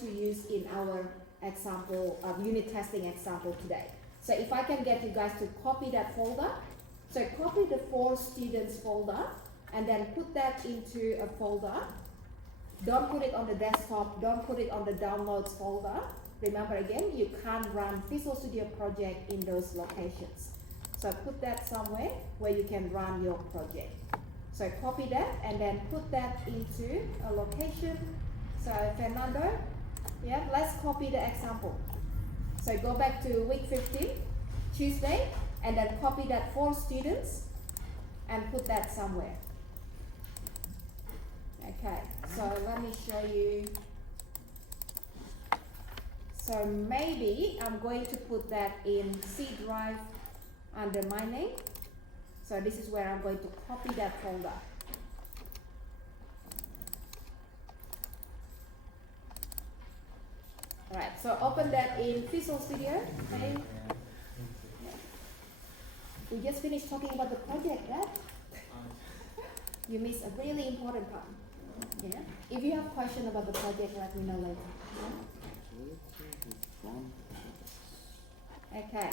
to use in our example, unit testing example today. So if I can get you guys to copy that folder, so copy the for students folder and then put that into a folder. Don't put it on the desktop, don't put it on the downloads folder. Remember again, you can't run Visual Studio project in those locations. So put that somewhere where you can run your project. So copy that and then put that into a location. So Fernando, yeah, let's copy the example. So go back to week 15, Tuesday, and then copy that for students and put that somewhere. Okay, so let me show you. So maybe I'm going to put that in C drive under my name. So this is where I'm going to copy that folder. Alright, so open that in Visual Studio. Okay. Yeah. We just finished talking about the project, right? You missed a really important part. Yeah. If you have a question about the project, let me know later. Yeah? Okay.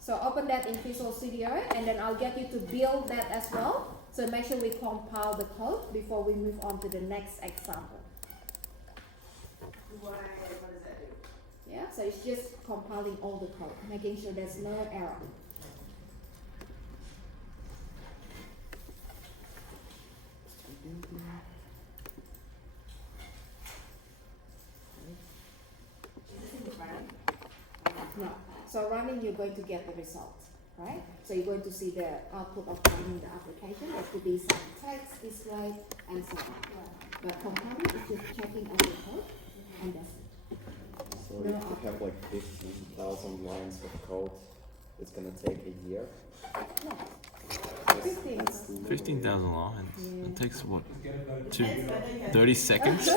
So open that in Visual Studio and then I'll get you to build that as well. So make sure we compile the code before we move on to the next example. What does that do? Yeah, so it's just compiling all the code, making sure there's no error. No. So running, you're going to get the results, right? So you're going to see the output of running the application. There could be some text, display, and so on. But compiling is just checking all the code, and that's it. So if you have like 15,000 lines of code, it's gonna take a year. Yeah. 15,000 lines. Yeah. It takes what? 30 seconds?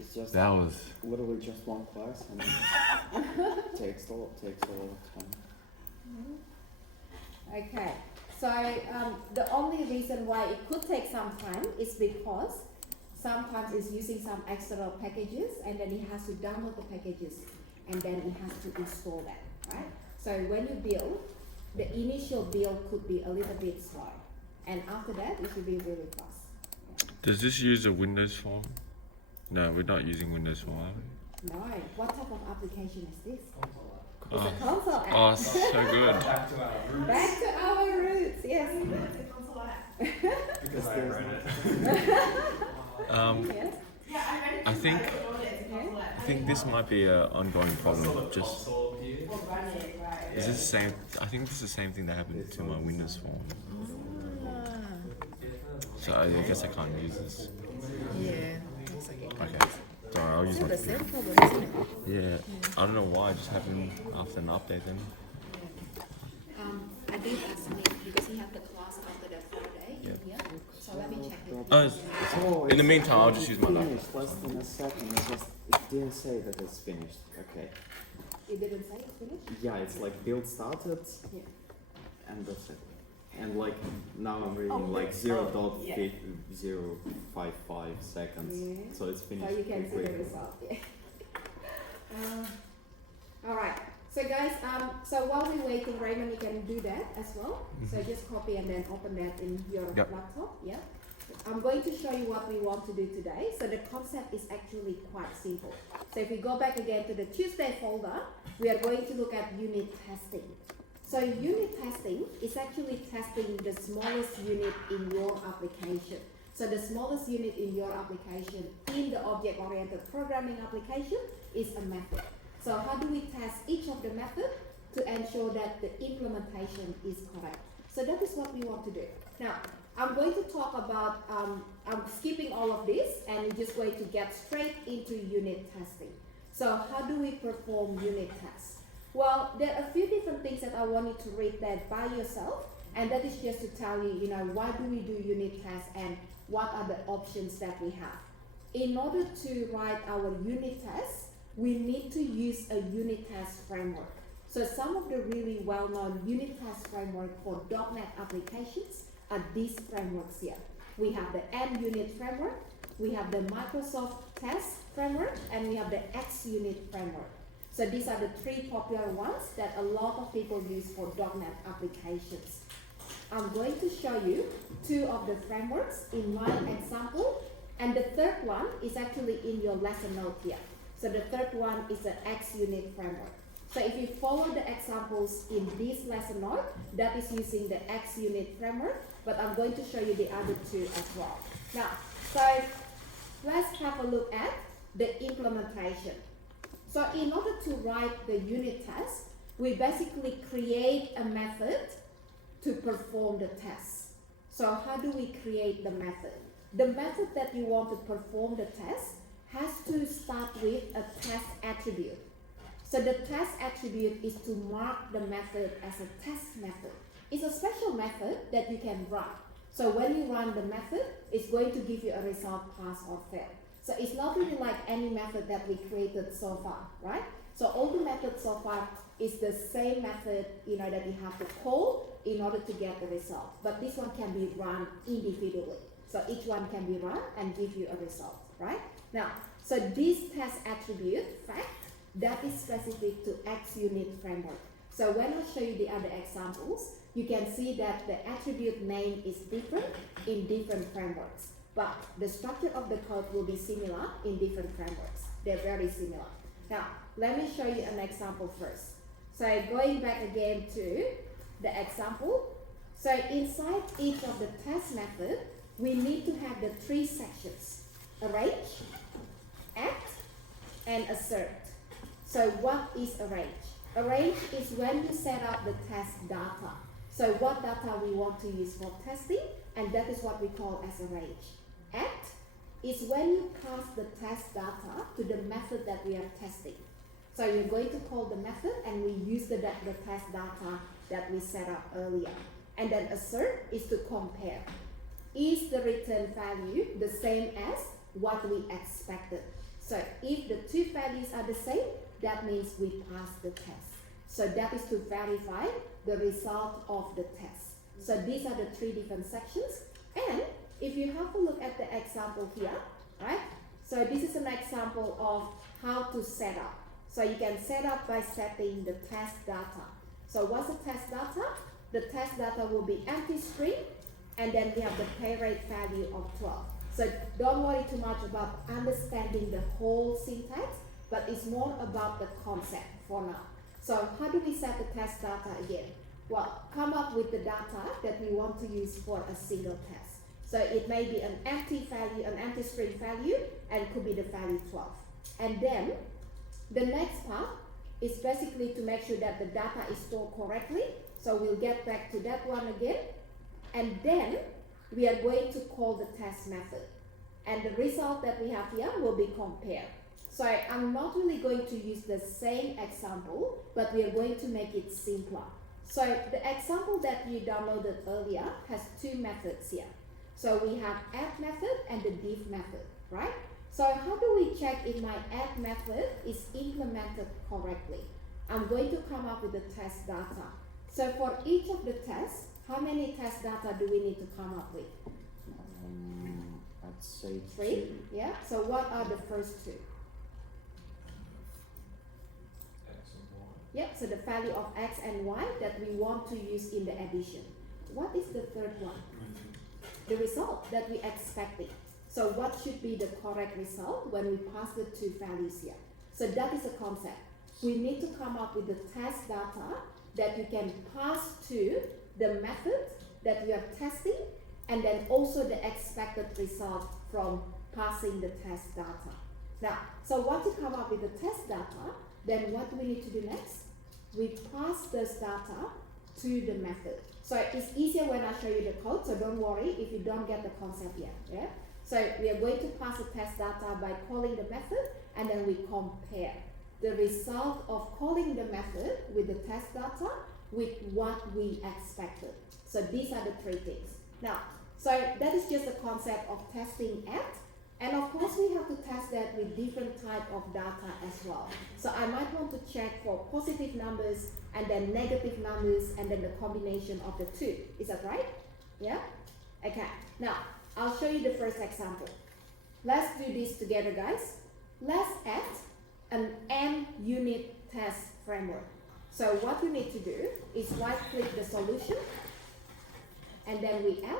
It's just That was. literally just one class and it takes a lot of time. Okay, so the only reason why it could take some time is because sometimes it's using some external packages and then it has to download the packages and then it has to install that, right? So when you build, the initial build could be a little bit slow and after that it should be really fast. Yeah. Does this use a Windows form? No, we're not using Windows form, are we? No, what type of application is this? It's Oh. a console app. Oh, so good. Back to our roots. Back to our roots, yes. It's a console app. Because I read it. Yes. Yeah, I read it. I think- It's a console app. I think this might be an ongoing problem. Just Console appeared. We'll run it, right. is this the same? I think this is the same thing that happened to my Windows form. So I guess I can't use this. Yeah. Okay. Sorry, I'll use Still my. the same problem, isn't it? Yeah. I don't know why. It just happened after an update then. I did ask Nick because he had the class after that Friday. Yeah. Yeah. So let me check it. Oh, in the meantime, I'll just use my laptop. Finished less than a second. It didn't say that it's finished. Okay. It didn't say it's finished? Yeah, it's like build started, Yeah. and that's it. And like now I'm reading Oh, like oh, yeah. 0.055 seconds, Yeah. so it's finished. So you can see the quickly. result. Yeah. All right. So guys, so while we're waiting, Raymond, you can do that as well. So just copy and then open that in your Yep. laptop. Yeah. I'm going to show you what we want to do today. So the concept is actually quite simple. So if we go back again to the Tuesday folder, we are going to look at unit testing. So unit testing is actually testing the smallest unit in your application. So the smallest unit in your application in the object-oriented programming application is a method. So how do we test each of the methods to ensure that the implementation is correct? So that is what we want to do. Now, I'm going to talk about, I'm skipping all of this and we're just going to get straight into unit testing. So how do we perform unit tests? Well, there are a few different things that I want you to read that by yourself, and that is just to tell you, why do we do unit tests and what are the options that we have. In order to write our unit tests, we need to use a unit test framework. So some of the really well-known unit test framework for .NET applications are these frameworks here. We have the NUnit framework, we have the Microsoft Test framework, and we have the XUnit framework. So these are the three popular ones that a lot of people use for .NET applications. I'm going to show you two of the frameworks in one example, and the third one is actually in your lesson note here. So the third one is the XUnit framework. So if you follow the examples in this lesson note, that is using the XUnit framework, but I'm going to show you the other two as well. Now, so let's have a look at the implementation. So in order to write the unit test, we basically create a method to perform the test. So how do we create the method? The method that you want to perform the test has to start with a test attribute. So the test attribute is to mark the method as a test method. It's a special method that you can run. So when you run the method, it's going to give you a result, pass or fail. So it's not really like any method that we created so far, right? So all the methods so far is the same method, that you have to call in order to get the result. But this one can be run individually. So each one can be run and give you a result, right? Now, so this test attribute, fact, that is specific to XUnit framework. So when I show you the other examples, you can see that the attribute name is different in different frameworks. But the structure of the code will be similar in different frameworks. They're very similar. Now, let me show you an example first. So going back again to the example. So inside each of the test method, we need to have the three sections: arrange, add, and assert. So what is arrange? Arrange is when you set up the test data. So what data we want to use for testing, and that is what we call as arrange. Add is when you pass the test data to the method that we are testing. So you're going to call the method and we use the test data that we set up earlier. And then assert is to compare. Is the return value the same as what we expected? So if the two values are the same, that means we passed the test. So that is to verify the result of the test. So these are the three different sections. And if you have a look at the example here, right? So this is an example of how to set up. So you can set up by setting the test data. So what's the test data? The test data will be empty string, and then we have the pay rate value of 12. So don't worry too much about understanding the whole syntax, but it's more about the concept for now. So how do we set the test data again? Well, come up with the data that we want to use for a single test. So it may be an empty value, an empty string value, and it could be the value 12. And then the next part is basically to make sure that the data is stored correctly. So we'll get back to that one again. And then we are going to call the test method. And the result that we have here will be compared. So I'm not really going to use the same example, but we are going to make it simpler. So the example that you downloaded earlier has two methods here. So we have add method and the div method, right? So how do we check if my add method is implemented correctly? I'm going to come up with the test data. So for each of the tests, how many test data do we need to come up with? I'd say 3, two. yeah? So what are the first two? X and Y. Yep, so the value of x and y that we want to use in the addition. What is the third one? The result that we expected. So what should be the correct result when we pass the two values here? So that is a concept. We need to come up with the test data that you can pass to the method that we are testing, and then also the expected result from passing the test data. Now, so once you come up with the test data, then what do we need to do next? We pass this data to the method. So it's easier when I show you the code, so don't worry if you don't get the concept yet, yeah? So we are going to pass the test data by calling the method, and then we compare the result of calling the method with the test data with what we expected. So these are the three things. Now, so that is just the concept of testing add, and of course we have to test that with different type of data as well. So I might want to check for positive numbers and then negative numbers and then the combination of the two. Is that right? Yeah? Okay. Now, I'll show you the first example. let's do this together, guys. Let's add an end unit test framework. So what you need to do is right click the solution and then we add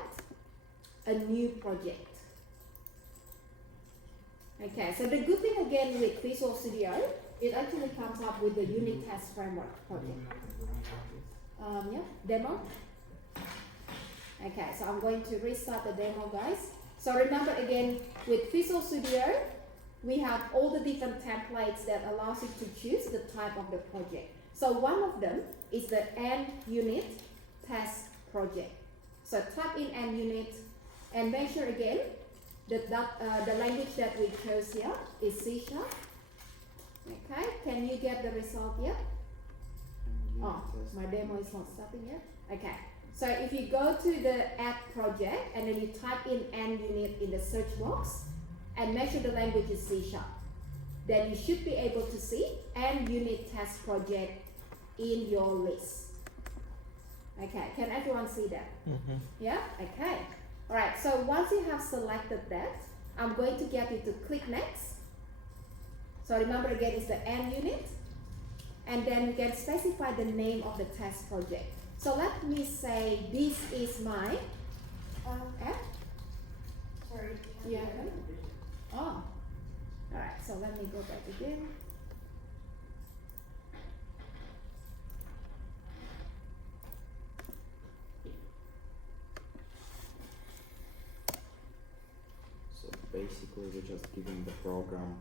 a new project. Okay, so the good thing again with Visual Studio, it actually comes up with the unit test framework project. Yeah, demo. Okay, so I'm going to restart the demo, guys. So remember again, with Visual Studio, we have all the different templates that allows you to choose the type of the project. So one of them is the end unit test project. So type in end unit and make sure again that the language that we chose here is C#. Okay, can you get the result here? Oh, my demo is not starting yet. Okay, so if you go to the add project and then you type in end unit in the search box and make sure the language is C#, then you should be able to see end unit test project in your list. Okay, can everyone see that? Yeah, okay. Alright, so once you have selected that, I'm going to get you to click next. So remember again, it's the end unit. And then you can specify the name of the test project. So let me say this is my app. Sorry. Yeah. Oh. Alright, so let me go back again. So basically we're just giving the program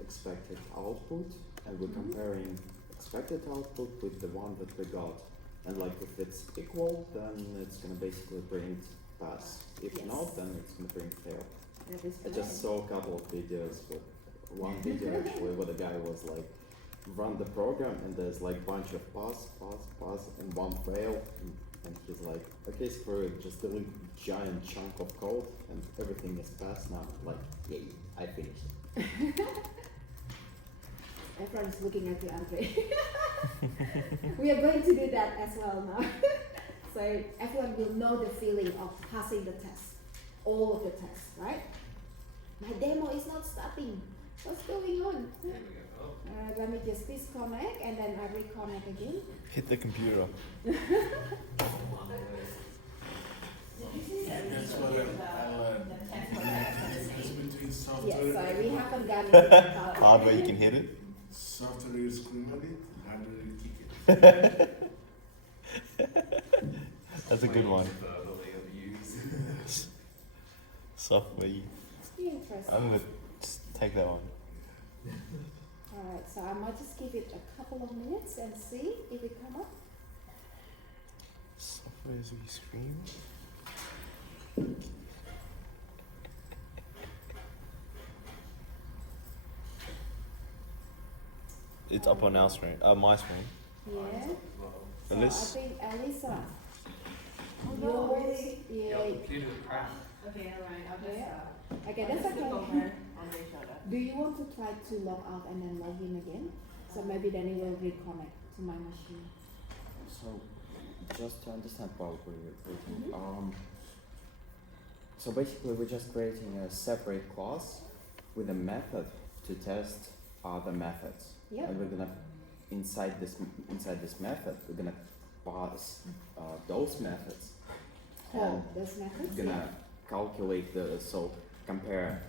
expected output and we're comparing expected output with the one that we got. And like if it's equal, then it's gonna basically print pass. If Yes. not, then it's gonna print fail. That is I just saw a couple of videos, but one video actually where the guy was like, run the program and there's like bunch of pass, and one fail, and he's like, okay, screw it, just delete giant chunk of code and everything is passed now. Like, yay, I finished it. Everyone's looking at you, Andre. We are going to do that as well now. So everyone will know the feeling of passing the test, all of the tests, right? My demo is not starting. What's going on? Let me just disconnect and then I reconnect again. Hit the computer. Did you see that? That's what I learned. The test project. It's between Yes, software, so we haven't done it. Hardware you can hit it. software you scream at it, hardware you kick it. That's a good one. Verbally abused. Software. Interesting. I'm gonna take that one. Alright, so I might just give it a couple of minutes and see if it come up. Software as we scream. It's up on our screen. My screen. Yeah. So Alice? I think Elisa. Oh, yours- no, really? Yeah. computer crashed. Okay, alright, I'll just, Yeah. Okay, I'll that's just look okay. over on each other. Do you want to try to log out and then log in again? So maybe then it will reconnect to my machine. So, just to understand while we're waiting, Mhm. so basically we're just creating a separate class with a method to test other methods. Yep. And we're gonna, inside this method, we're gonna pass those methods. Call And those methods. we're gonna calculate compare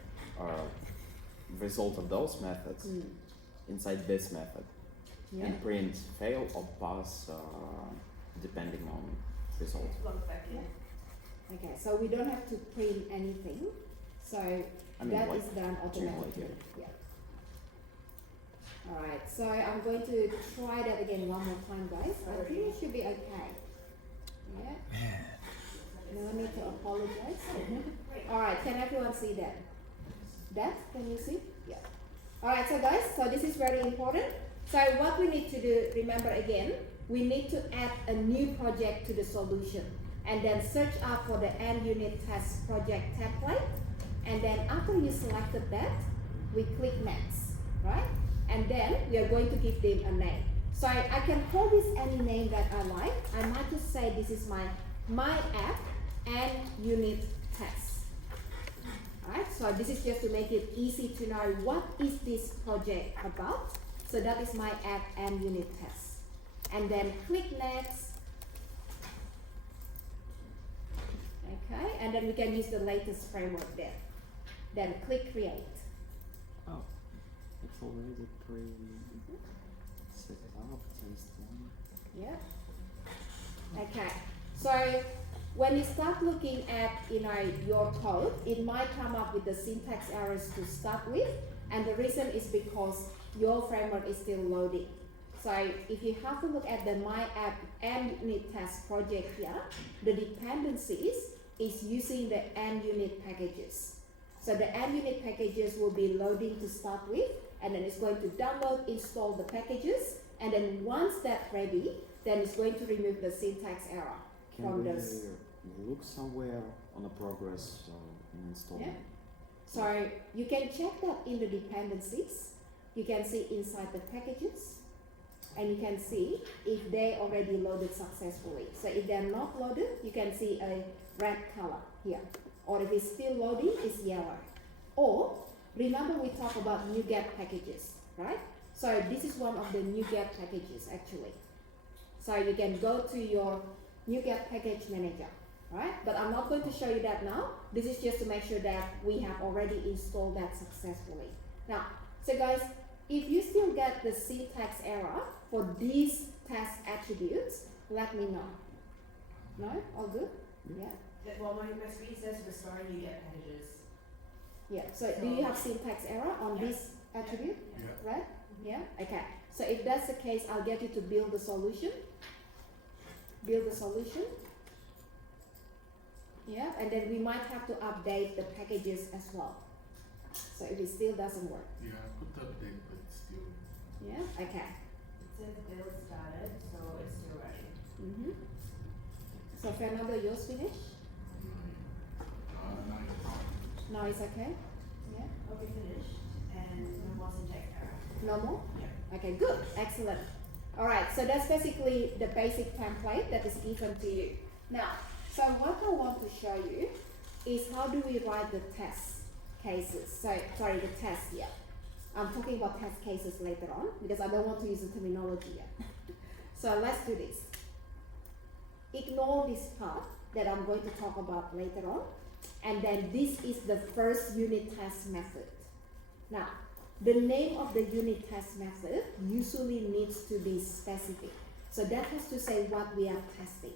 result of those methods Mm. inside this method. Yeah. And print fail or pass depending on result. One second. Okay, so we don't have to print anything. So I mean, that like, is done automatically. generally, Yeah. Alright, so I'm going to try that again one more time, guys. I think it should be okay. Yeah. No need to apologize. Alright, can everyone see that? That? Can you see? Yeah. Alright, so guys, so this is very important. So what we need to do, remember again, we need to add a new project to the solution and then search out for the end unit test project template. And then after you selected that, we click next, right? And then we are going to give them a name. So I can call this any name that I like. I might just say this is my app and unit test. Alright, so this is just to make it easy to know what is this project about. So that is my app and unit test. And then click next. Okay, and then we can use the latest framework there. Then click create. Oh, it's already set up, test one. Yeah. Okay. So when you start looking at your code, it might come up with the syntax errors to start with, and the reason is because your framework is still loading. So if you have to look at the my app and unit test project here, the dependencies is using the end unit packages. So the end unit packages will be loading to start with, and then it's going to download, install the packages, and then once that's ready, then it's going to remove the syntax error from Can those. we look somewhere on the progress in installing? Yeah. So you can check that in the dependencies. You can see inside the packages, and you can see if they already loaded successfully. So if they're not loaded, you can see a red color here. Or if it's still loading, it's yellow. Or remember we talked about NuGet packages, right? So this is one of the NuGet packages actually. So you can go to your NuGet package manager, right? But I'm not going to show you that now. This is just to make sure that we have already installed that successfully. Now, so guys, if you still get the syntax error for these test attributes, let me know. No? All good? Yeah. Well, my screen says restoring NuGet packages. Yeah. So do you have syntax error on Yeah. this attribute? Yeah. Right? Yeah? Okay. So if that's the case, I'll get you to build the solution. Build the solution. Yeah, and then we might have to update the packages as well. So if it still doesn't work. Yeah, I put update, but still. Yeah? Okay. It says build started, so it's still running. Mm-hmm. So Fernando, yours finished? Now you're fine. Now it's okay? Yeah? Okay, finished. And no more syntax error. No more? Yeah. Okay, good. Excellent. Alright, so that's basically the basic template that is given to you. Now, so what I want to show you is how do we write the test cases. So, sorry, the test here. I'm talking about test cases later on because I don't want to use the terminology yet. So let's do this. Ignore this part that I'm going to talk about later on. And then this is the first unit test method. Now, the name of the unit test method usually needs to be specific. So that has to say what we are testing.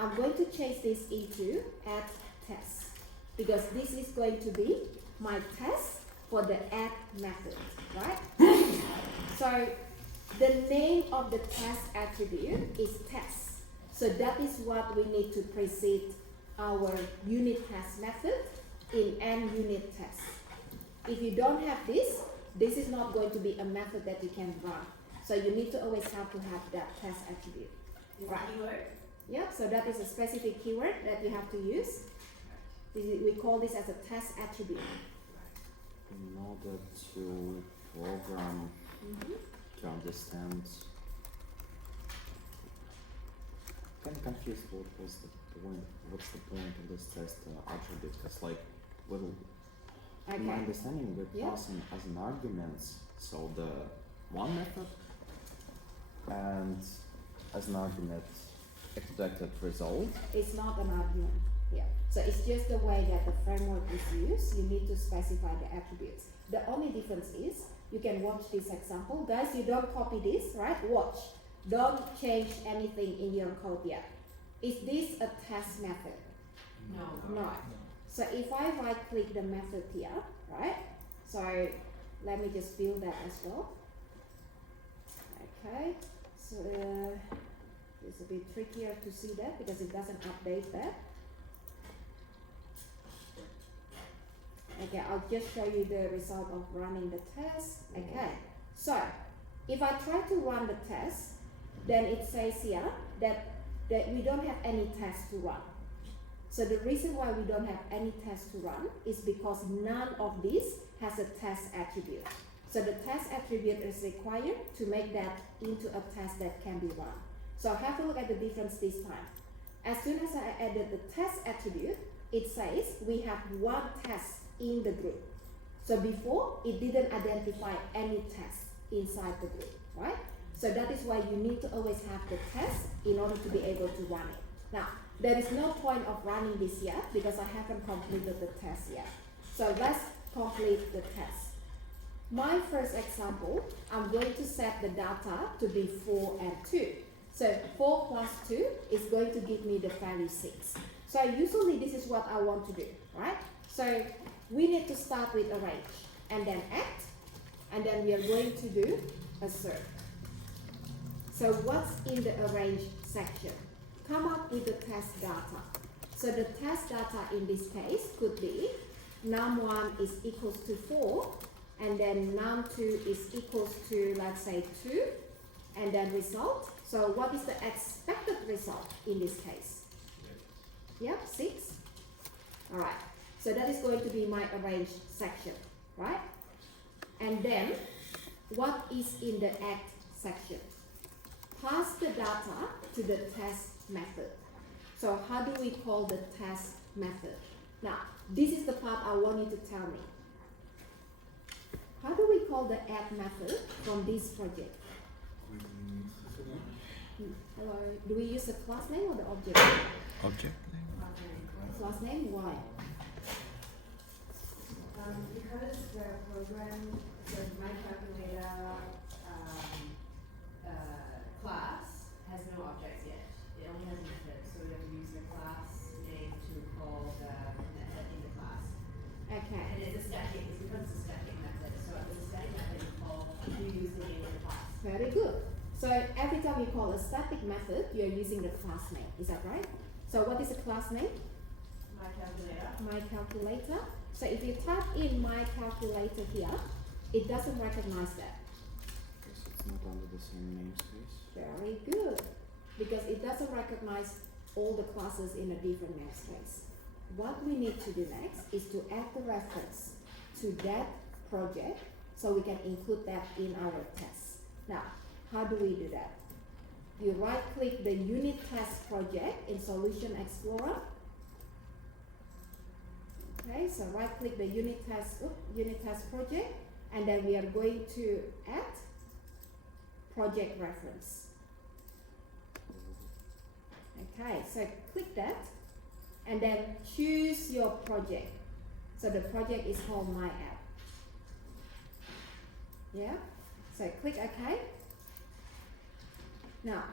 I'm going to change this into add test because this is going to be my test for the add method, right? So the name of the test attribute is test. So that is what we need to precede our unit test method in end unit test. If you don't have this is not going to be a method that you can run. So you need to always have to have that test attribute. Is Right. it keyword? Yeah, so that is a specific keyword that you have to use. We call this as a test attribute. In order to program to understand, kind of confused what was the point, what's the point of this test attribute, because like, well, in my Okay. understanding we're Yeah. passing as an arguments, so the one method, and as an argument expected result. It's not an argument. Yeah. So it's just the way that the framework is used. You need to specify the attributes. The only difference is you can watch this example. Guys, you don't copy this, right? Watch. Don't change anything in your code yet. Is this a test method? No. No. So if I right click the method here, right? So let me just build that as well. Okay. So it's a bit trickier to see that because it doesn't update that. Okay, I'll just show you the result of running the test. Okay. So if I try to run the test, then it says here that we don't have any test to run. So the reason why we don't have any test to run is because none of this has a test attribute. So the test attribute is required to make that into a test that can be run. So have a look at the difference this time. As soon as I added the test attribute, it says we have one test in the group. So before, it didn't identify any tests inside the group, right? So that is why you need to always have the test in order to be able to run it. Now, there is no point of running this yet because I haven't completed the test yet. So let's complete the test. My first example, I'm going to set the data to be 4 and 2. So 4 plus 2 is going to give me the value 6. So usually this is what I want to do, right? So we need to start with arrange and then act, and then we are going to do assert. So what's in the arrange section? Come up with the test data. So the test data in this case could be num1 is equals to 4, and then num2 is equals to, let's say, 2, and then result. So what is the expected result in this case? Yep, 6. All right. So that is going to be my arrange section, right? And then what is in the act section? Pass the data to the test method. So how do we call the test method? Now, this is the part I want you to tell me. How do we call the add method from this project? Hello, do we use the class name or the object? Object. Class name, why? Because the program, the my calculator class has no objects yet. It only has a method, so we have to use the class name to call the method in the class. Okay. And it's a static, it's because it's a static method. So it's a static method we use the name of the class. Very good. So every time you call a static method, you're using the class name. Is that right? So what is the class name? My calculator. My calculator. So if you type in my calculator here, it doesn't recognize that. Guess it's not under the same namespace. Very good. Because it doesn't recognize all the classes in a different namespace. What we need to do next is to add the reference to that project so we can include that in our test. Now, how do we do that? You right click the unit test project in Solution Explorer. Okay, so right click the unit test project, and then we are going to add project reference. Okay, so click that and then choose your project. So the project is called My App. Yeah, so click OK. Now,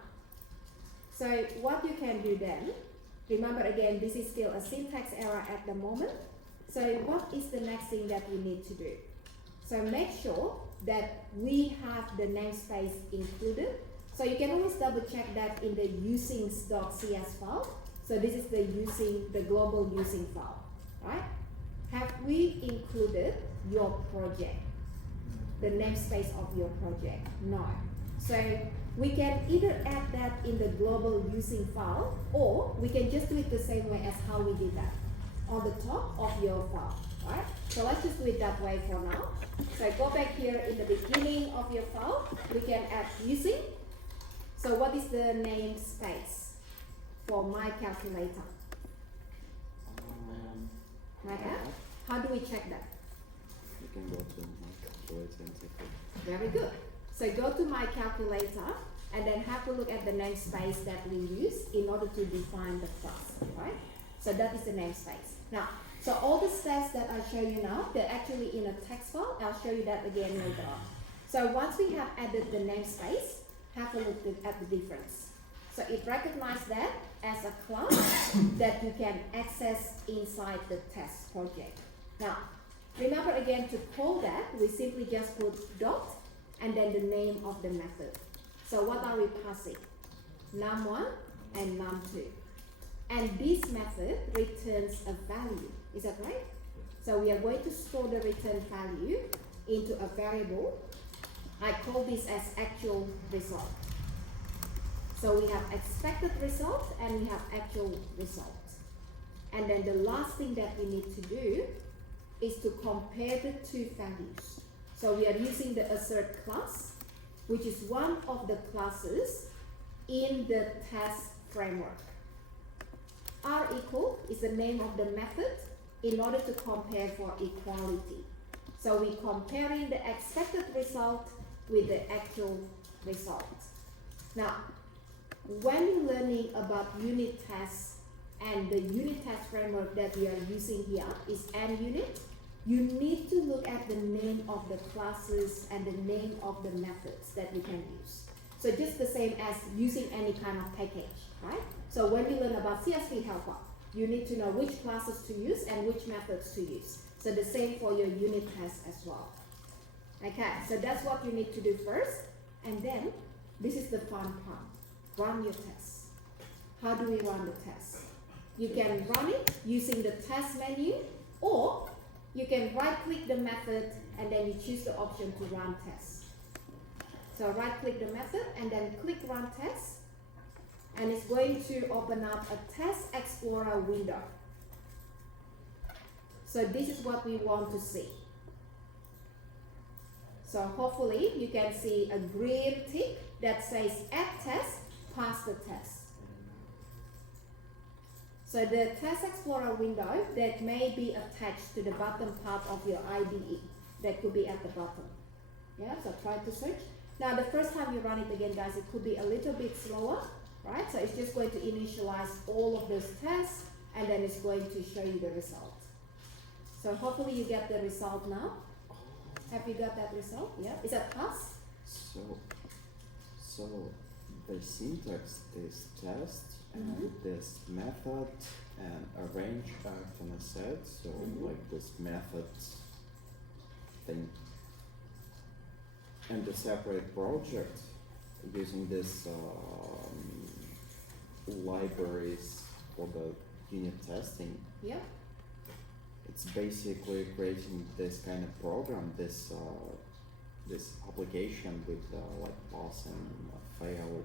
so what you can do then, remember again, this is still a syntax error at the moment. So what is the next thing that we need to do? So make sure that we have the namespace included. So you can always double check that in the usings.cs file. So this is the global using file, right? Have we included your project, the namespace of your project? No. So we can either add that in the global using file, or we can just do it the same way as how we did that on the top of your file, right? So let's just do it that way for now. So go back here in the beginning of your file, we can add using. So what is the namespace for my calculator? My app? How do we check that? You can go to my calculator and take it. Very good. So go to my calculator and then have a look at the namespace that we use in order to define the class, right? So that is the namespace. Now, so all the steps that I show you now, they're actually in a text file. I'll show you that again later on. So once we have added the namespace, have a look at the difference. So it recognizes that as a class that you can access inside the test project. Now, remember again, to call that, we simply just put dot and then the name of the method. So what are we passing? num1 and num2. And this method returns a value. Is that right? So we are going to store the return value into a variable. I call this as actual result. So we have expected result and we have actual result. And then the last thing that we need to do is to compare the two values. So we are using the assert class, which is one of the classes in the test framework. R equal is the name of the method in order to compare for equality. So we're comparing the expected result with the actual result. Now, when you're learning about unit tests and the unit test framework that we are using here is NUnit, you need to look at the name of the classes and the name of the methods that you can use. So just the same as using any kind of package, right? So when you learn about CSV helper, you need to know which classes to use and which methods to use. So the same for your unit test as well. Okay, so that's what you need to do first. And then, this is the fun part. Run your test. How do we run the test? You can run it using the test menu, or you can right-click the method and then you choose the option to run test. So right-click the method and then click run test. And it's going to open up a Test Explorer window. So this is what we want to see. So hopefully you can see a green tick that says add test, pass the test. So the Test Explorer window that may be attached to the bottom part of your IDE, that could be at the bottom. Yeah, so try to search. Now the first time you run it again, guys, it could be a little bit slower, right? So it's just going to initialize all of those tests and then it's going to show you the result. So hopefully you get the result now. Have you got that result? Yeah, is that pass? So the syntax is test and this method and arrange, act, and asset. So like this method thing and the separate project using this libraries for the unit testing. Yeah. It's basically creating this kind of program, this application with like pass and fail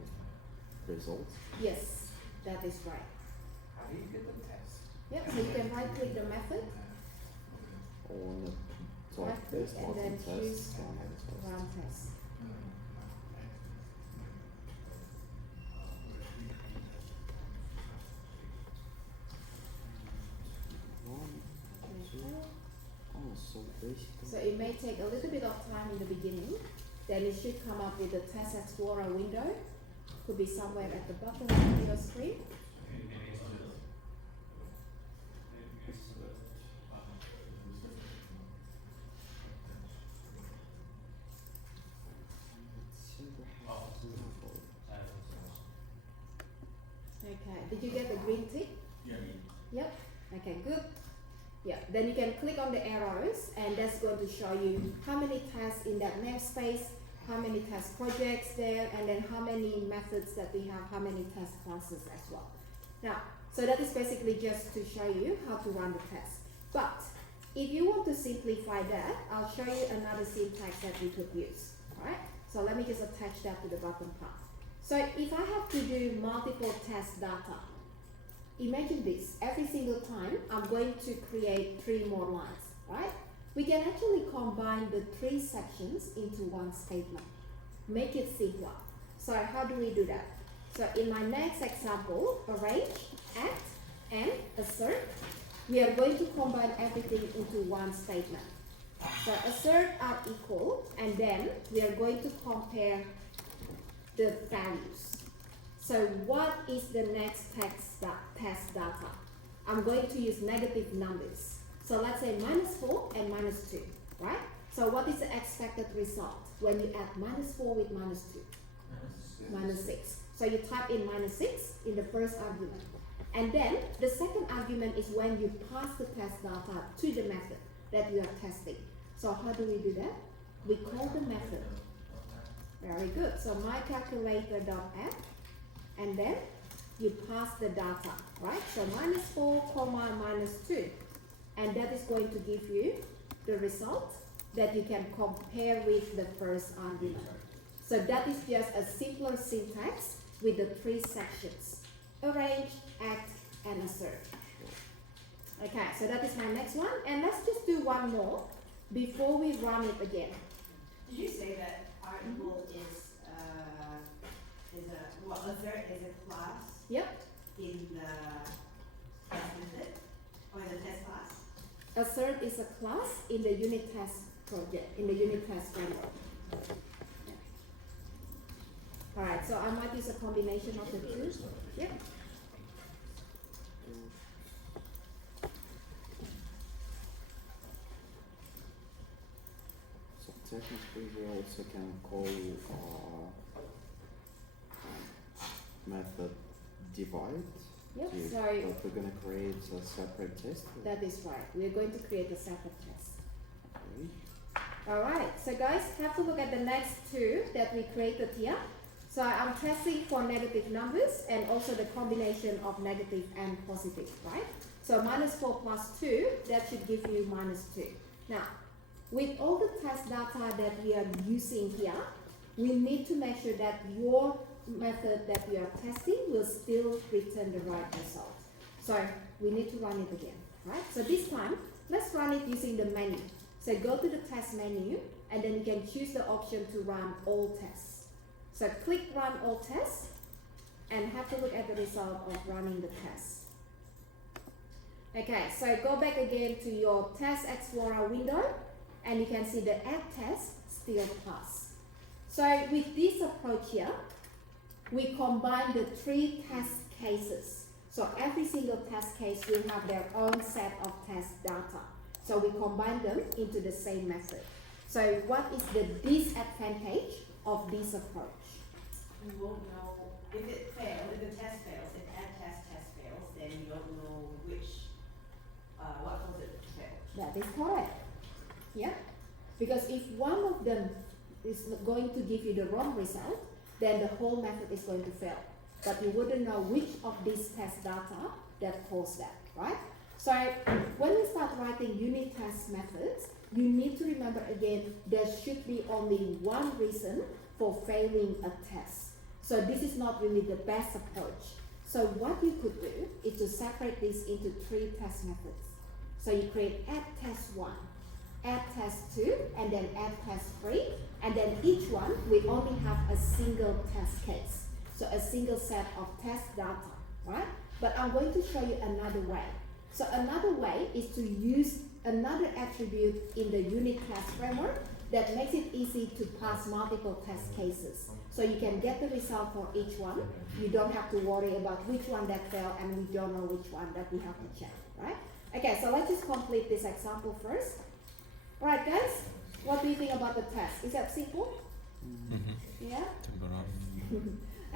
results. Yes, that is right. How do you get the test? Yeah, so you can right click the method, On the top right click test, and bottom then test, choose and test. run test. One, two. Oh, so basically. So it may take a little bit of time in the beginning, then it should come up with the Test Explorer window. Could be somewhere at the bottom of your screen. Okay, did you get the green tick? Yeah. Yep. Okay, good. Yeah, then you can click on the arrows and that's going to show you how many tests in that namespace, how many test projects there, and then how many methods that we have, how many test classes as well. Now, so that is basically just to show you how to run the test. But if you want to simplify that, I'll show you another syntax that we could use. Alright? So let me just attach that to the bottom part. So if I have to do multiple test data, imagine this, every single time I'm going to create 3 more lines, right? We can actually combine the 3 sections into one statement, make it simpler. So how do we do that? So in my next example, arrange, act, and assert, we are going to combine everything into one statement. So assert are equal, and then we are going to compare the values. So what is the next test data? I'm going to use negative numbers. So let's say -4 and -2, right? So what is the expected result when you add -4 with -2? -6. So you type in -6 in the first argument. And then the second argument is when you pass the test data to the method that you are testing. So how do we do that? We call the method. Very good. So myCalculator.add, and then you pass the data, right? So -4, -2. And that is going to give you the result that you can compare with the first argument. So that is just a simpler syntax with the 3 sections: arrange, act, and assert. Okay, so that is my next one. And let's just do one more before we run it again. Did you say that article is assert is a class Yep. in the test method or the test class? assert is a class in the unit test project, in the unit test framework. Yeah. Alright, so I might use a combination of the two. Yep. So technically we also can call method divide. Yep, to- so but we're gonna create a separate test. that is right. We're going to create a separate test. Okay. Alright, so guys, have to look at the next two that we created here. So I'm testing for negative numbers and also the combination of negative and positive, right? So -4 plus 2, that should give you -2. Now, with all the test data that we are using here, we need to make sure that your method that we are testing will still return the right result. So we need to run it again, right? So this time, let's run it using the menu. So go to the test menu, and then you can choose the option to run all tests. So click run all tests, and have to look at the result of running the test. Okay, so go back again to your Test Explorer window, and you can see the add test still pass. So with this approach here, we combine the 3 test cases. So every single test case will have their own set of test data. So we combine them into the same method. So what is the disadvantage of this approach? You won't know if it fails, if the test fails, if add test fails, then you don't know which, what caused it to fail. That is correct. Yeah? Because if one of them is going to give you the wrong result, then the whole method is going to fail. But you wouldn't know which of these test data that caused that, right? So when we start writing unit test methods, you need to remember again, there should be only one reason for failing a test. So this is not really the best approach. So what you could do is to separate this into 3 test methods. So you create add test 1, add test 2, and then add test 3, and then each one will only have a single test case. So a single set of test data, right? But I'm going to show you another way. So another way is to use another attribute in the unit test framework that makes it easy to pass multiple test cases. So you can get the result for each one. You don't have to worry about which one that failed and we don't know which one that we have to check, right? Okay, so let's just complete this example first. Alright guys, what do you think about the test? Is that simple? Yeah?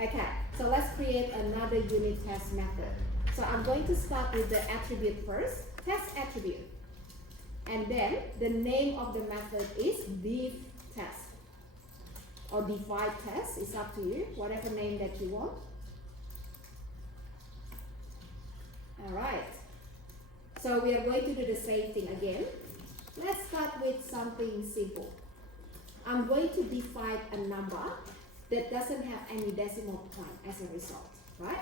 Okay, so let's create another unit test method. So I'm going to start with the attribute first, test attribute. And then the name of the method is div test or divide test, it's up to you, whatever name that you want. Alright, so we are going to do the same thing again. Let's start with something simple. I'm going to divide a number that doesn't have any decimal point as a result, right?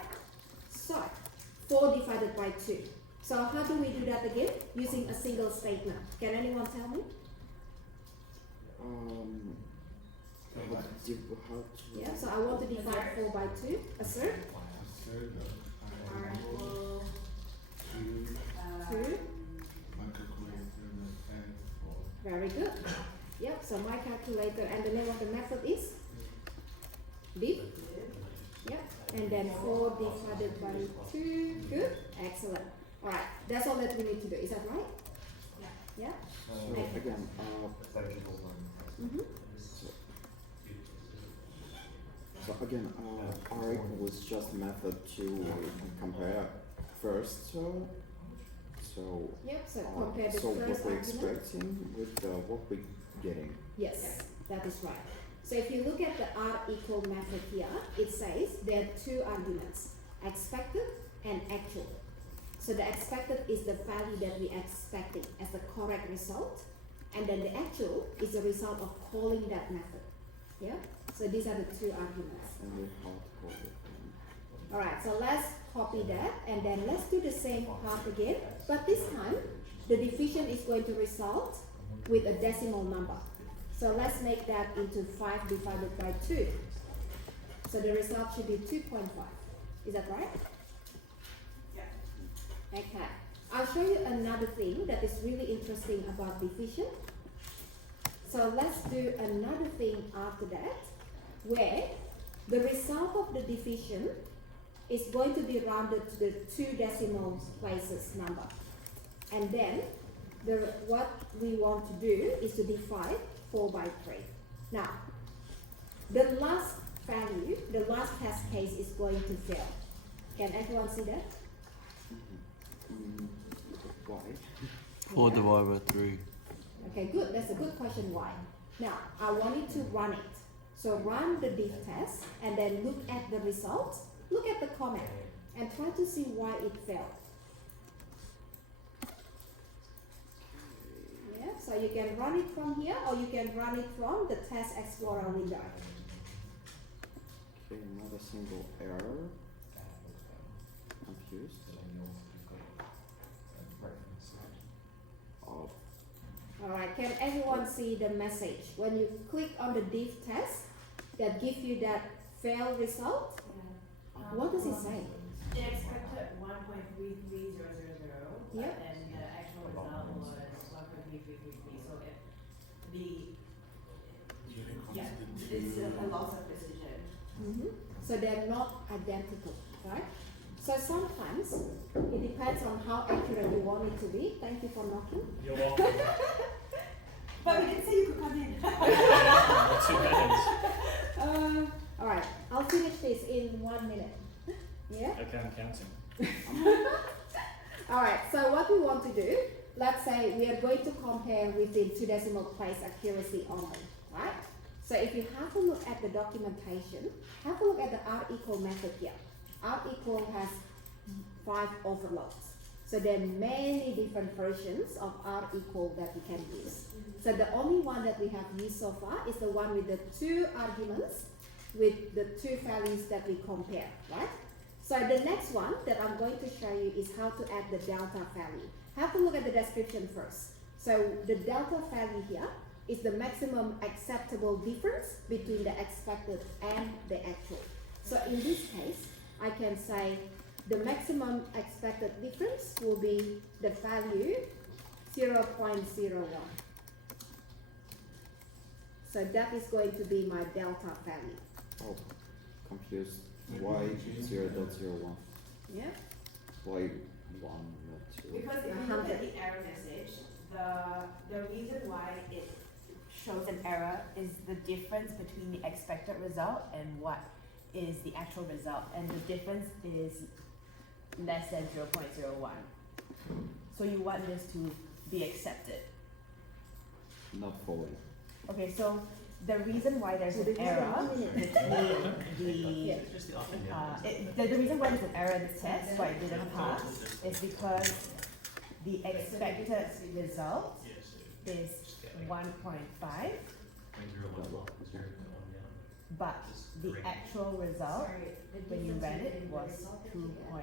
So 4 divided by 2. So how do we do that again? Using a single statement. Can anyone tell me? Yeah, so I want to divide 4 by 2. Assert. Are equal, 2. Very good. Yep, so my calculator and the name of the method is? Div. Yep, and then 4 divided by 2. Good. Excellent. Alright, that's all that we need to do. Is that right? Yeah? So again, Mm-hmm. so again, R was just method to compare first. So Yep, so compare the so first what we're argument. expecting with what we're getting. Yes, that is right. So if you look at the R equal method here, it says there are 2 arguments, expected and actual. So the expected is the value that we are expecting as the correct result, and then the actual is the result of calling that method. Yeah? So these are the 2 arguments. And we hard code it. Alright, so let's copy that and then let's do the same part again, but this time the division is going to result with a decimal number. So let's make that into 5 divided by 2. So the result should be 2.5. Is that right? yeah. Okay. I'll show you another thing that is really interesting about division. So let's do another thing after that, where the result of the division is going to be rounded to the 2 decimal places number. And then what we want to do is to divide 4 by 3. Now, the last value, the last test case is going to fail. Can everyone see that? Why? 4 divided by 3. Okay, good. That's a good question. Why? Now, I want you to run it. So run the diff test and then look at the results. Look at the comment and try to see why it failed. Yeah, so you can run it from here or you can run it from the Test Explorer window. Okay, not a single error. Confused. Oh, Alright, can everyone see the message? When you click on the diff test, that gives you that failed result. What does it say? It expected 1.33000, Yep. and the actual result was 1.3333. So it's a loss of precision. So they're not identical, right? So sometimes it depends on how accurate you want it to be. Thank you for knocking. You're welcome. But we didn't say you could come in. Not too bad. Alright, I'll finish this in 1 minute. Yeah? Okay, I'm counting. Alright, so what we want to do, let's say we are going to compare within 2 decimal place accuracy only, right? So if you have a look at the documentation, have a look at the R equal method here. R equal has 5 overloads. So there are many different versions of R equal that we can use. So the only one that we have used so far is the one with the 2 arguments with the 2 values that we compare, right? So the next one that I'm going to show you is how to add the delta value. Have a look at the description first. So the delta value here is the maximum acceptable difference between the expected and the actual. So in this case, I can say the maximum expected difference will be the value 0.01. So that is going to be my delta value. oh, confused. Why 0.01? Yeah? Why 1, not 2? Because if you look at the error message, the reason why it shows an error is the difference between the expected result and what is the actual result, and the difference is less than 0.01. So you want this to be accepted. Not following. Okay, so the reason why there's an error between the reason why there's an error in the test, why it didn't pass, is because the expected result is 1.5, but the actual result when you ran it was 2.5.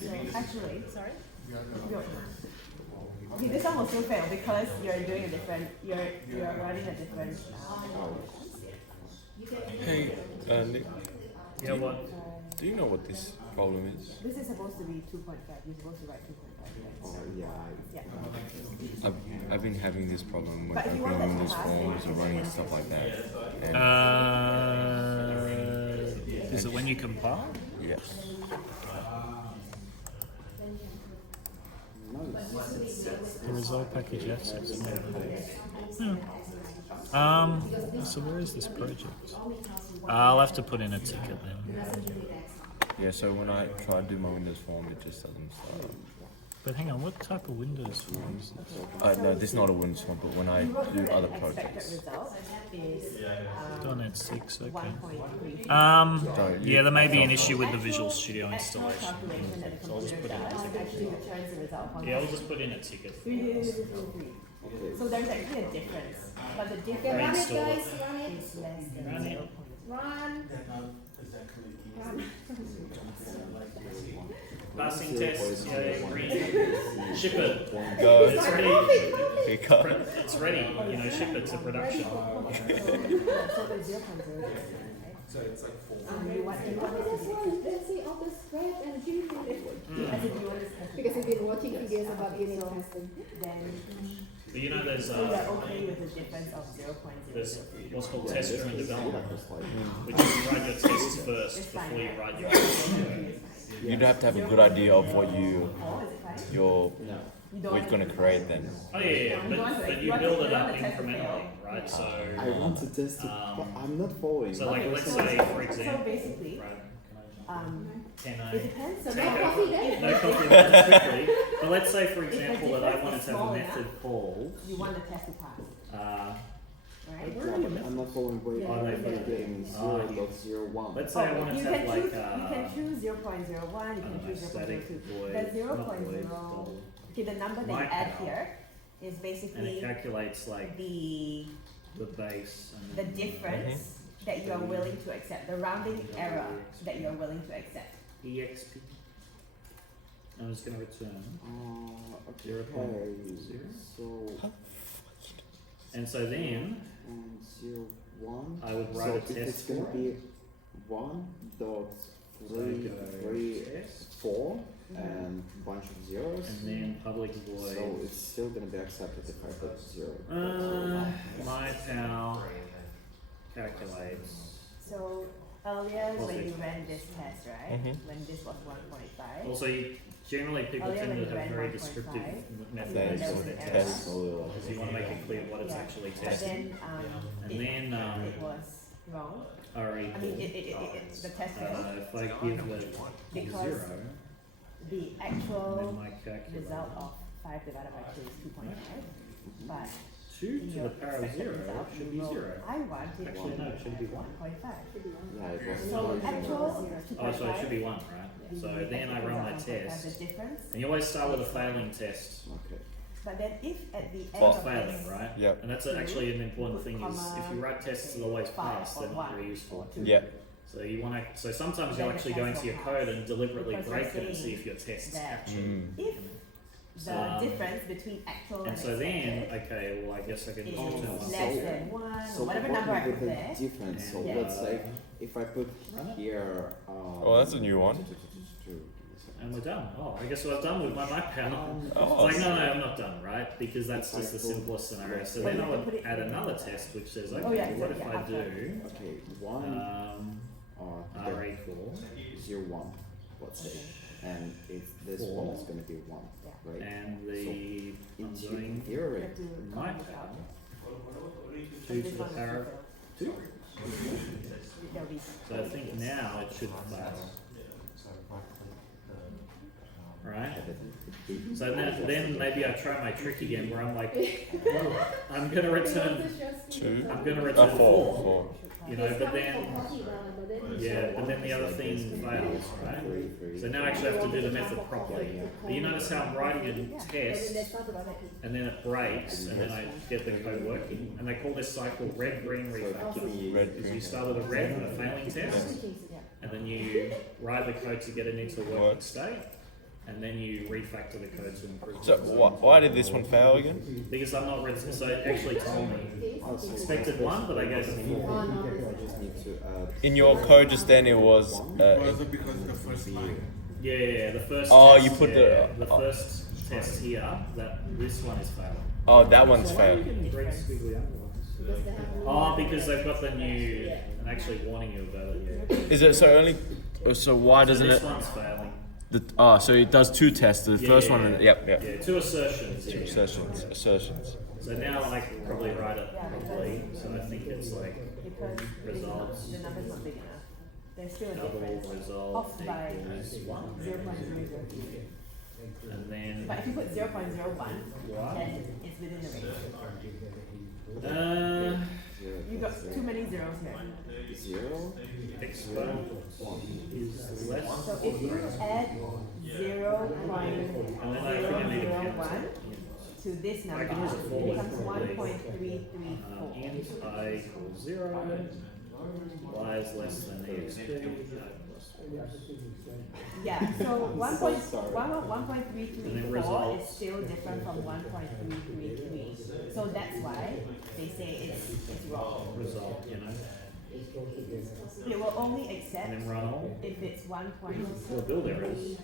So actually, sorry. Okay, this one will still fail because you're doing a different, you're running a different. Hey, Nick, You know what? do you know what this problem is? This is supposed to be 2.5. You're supposed to write 2.5. Right? Oh, yeah. Yeah. I've been having this problem when But if you opening want that to Windows pass, forms or then running stuff like that. And Is it when you compile? yes. The result package access. So where is this project? I'll have to put in a ticket then. Yeah, so when I try to do my Windows form, it just doesn't start. But hang on, what type of Windows form is this? No, this is not a Windows form, but when I do other Expected projects. result is .NET 6, okay. 1.3. Yeah, there may be an issue with the Visual Studio Actual installation. calculation that the So I'll just computer put in a does ticket. actually returns the result from Yeah, I'll just put in a ticket. 3. Okay. So there's actually a difference, but the Okay, run it difference guys, run it. is less than Run it. 0.5. Run. Run. Passing test, yeah, green. Ship it. Go. It's ready. Pick up. It's ready. You know, ship it to production. So there's 0.0. So it's like 4. You want Okay, that's why you can see, the straight and unit. As if you want to test Because we've been watching Yes, videos yeah, about okay, unit so testing. then But you know, there's so you're okay with the difference of 0.003. there's what's called Yeah, test this driven is development, just like, which is you write your tests first It's fine, before you right? write your. 0.03 is fine. You'd have to have a good idea of what 0.04, is it fine? you're no. You don't we're want gonna to create then. Oh yeah, but you build it up incrementally, right? So I want to test it, but I'm not following. so like Okay, let's so- say for So example, basically, right? Can it I? depends. So No now coffee there? No copy that quickly. But let's say for If the example that I difference wanted is to have small a enough, method called you want the test to pass, right? Yeah, but I'm not following where Oh, you're no, getting oh, 0.01. let's say I wanted you to can have choose, like you can choose 0.01, you I can don't know, choose 0.02. static void, The not 0.0 void, double. Okay, the number that My you add power. here is And it basically calculates like the base and the then difference that you are willing to accept, the rounding error that you are willing to accept. EXP. I'm just gonna return. Okay, 0.0. so And so then 0.01. I would write so a if test it's gonna for be it. 1.334 test, and bunch of zeros. and then public void. So it's still gonna be accepted if I put 0. My pal calculates. So earlier Was when it? you ran this test, right? Mhm. When this was 1.5. Also, generally people Earlier tend when to you have ran very 1.5, descriptive methods there Test, was for an their error. tests. So Because you want to make it clear what it's Yeah. actually But testing. then And it, then it was wrong. R I equal. mean, the test failed If I give it because 0, the then actual my calculator. result of 5 divided by 2 is 2.5. But 2 in to your the power of expected 0 result, should you be wrote, 0. I want it Actually, no, it should be 1.5. yeah, it was So actual 2.5. Oh, so it should be 1, right? So then I run my test. The difference. And you always start with a failing test. okay. But then if at the end Well, of failing, this, right? Yep. And that's actually an important thing is if you write tests that always pass, they're not very useful. Yeah. So you want to. So sometimes you'll actually go into your code and deliberately Because break you're it and see saying if your tests that actually. if the Um, difference between actual And so then, expected okay, well I guess I can is just return one. less so- than 1 So or whatever what number I would put be the there, difference? So And, let's say if I put here. Oh, that's a new one. And we're done. Oh, I guess I've done with my panel. Oh. It's like, no, I'm not done, right? Because that's just the simplest scenario. So then I would add another test which says, okay, Oh, yeah, what so, if yeah, I after. do Okay, 1 R equal 0.01, let's say, and if this 4. one is gonna be 1, Yeah. right? and the I'm In doing theory, you have to my count this power out. 2 to the power of 2. There'll be So I think now it should fail. Right? So then maybe I try my trick again where I'm like, well, I'm gonna return 2. I'm gonna return 4. 4. 4. You know, but then yeah, but then the other thing fails, right? So now I actually have to do the method properly. But you notice how I'm writing a test and then it breaks and then I get the code working. And they call this cycle red green refactor. Red, Because you green. start with a red and a failing test, and then you write the code to get it into a working Work. state, and then you refactor the code to improve So it. why did this one fail again? Because I'm not ready, so it actually told me expected 1, but I gave it 4. I just need to add. In your code just then it was. Was it because of the first line? Yeah, the first. Oh, test, you put yeah, the- the first test here. That this one is failing. Oh, that one's So why are you failed. getting green squiggly underlines? Oh, because they've got the new and actually warning you about it. Yeah. Is it so only? So why doesn't this it? one's failing. So it does 2 tests. The first one. Yep. Yep. Yeah, 2 assertions. Yeah. Assertions. So now I can probably write it properly. So I think it's like because Results. the number's not big enough. There's still a double difference. result Off by equals 1, 0.003. and then But if you put 0.01, Wow. then it's within the range. You got too many zeros here. 0, exponent is less. So if you add And then I think I need a 0.001 to this number, I can use a it formula becomes probably. 1.334. Int I equals 0, y is less than exp. Yeah, so And then 1.334 results. is still different from 1.333. So that's why they say it's wrong. Result, you know. It will only accept And then run all. if it's 1.3. We'll build errors.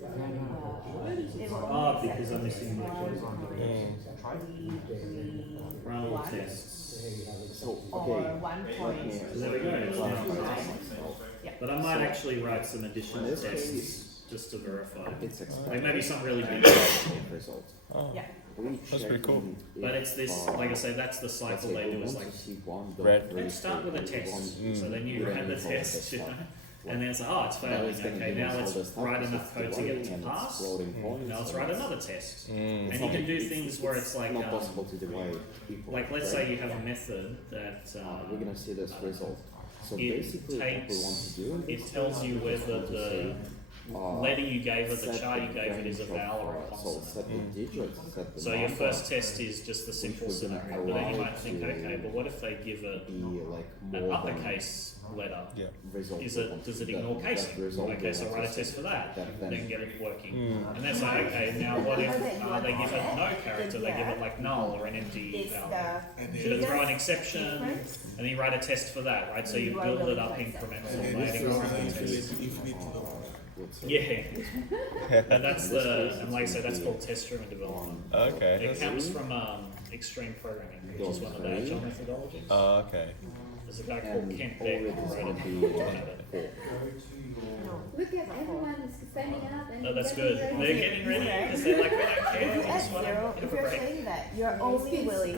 It will Ah, only because I'm missing my close on the Run all tests. So, or okay. 1 let point. me So there we go, it's now Yeah. But I might actually write some additional In this tests case, just to verify. it's Like expected maybe some really big. result. Oh. Yeah. That's pretty cool. But it's this, like I say, that's the cycle they do. Is like, Red. let's start with a test. So then you run the test, you know, and then it's like, oh, it's Now failing. it's gonna Okay, do now all let's this stuff write because enough it's code to get it to delaying and it's pass. floating points Now let's and write it's- another test. Mm. And you can do things where it's like, not possible to delay people. like let's right? say you have a method that We're gonna see this result. So it basically, what we want takes, to do in it this tells you is whether to the say, letter you gave it, the set char you gave it range is a of, vowel or a So consonant. set the digits, set the So your number, first test is just the simple which we're gonna scenario, but then you allow might think, to okay, but what if they give it be like an more uppercase letter? Yeah. result. Is we it, want does to- it ignore that casing? result Okay, we so want write a to test see. for that, then then get it working. Mm. And that's like, okay, now what if they give it no character, they give it like null or an empty It's vowel. the Should it throw an biggest exception? difference. And then you write a test for that, right? So you You are build it really up flexible. incrementally by This adding is more an tests. infinite loop. Yeah, and that's the, and like I said, that's called test-driven development. Okay. It comes from extreme programming, which is one of the agile methodologies. Oh, okay. There's a guy called And Kent all Beck it who is wrote gonna it. be Look at everyone is standing up and No, that's getting good. ready. They're getting ready because they're like, we don't care. If We you're just at want zero, to if have a you're break. saying that you're only willing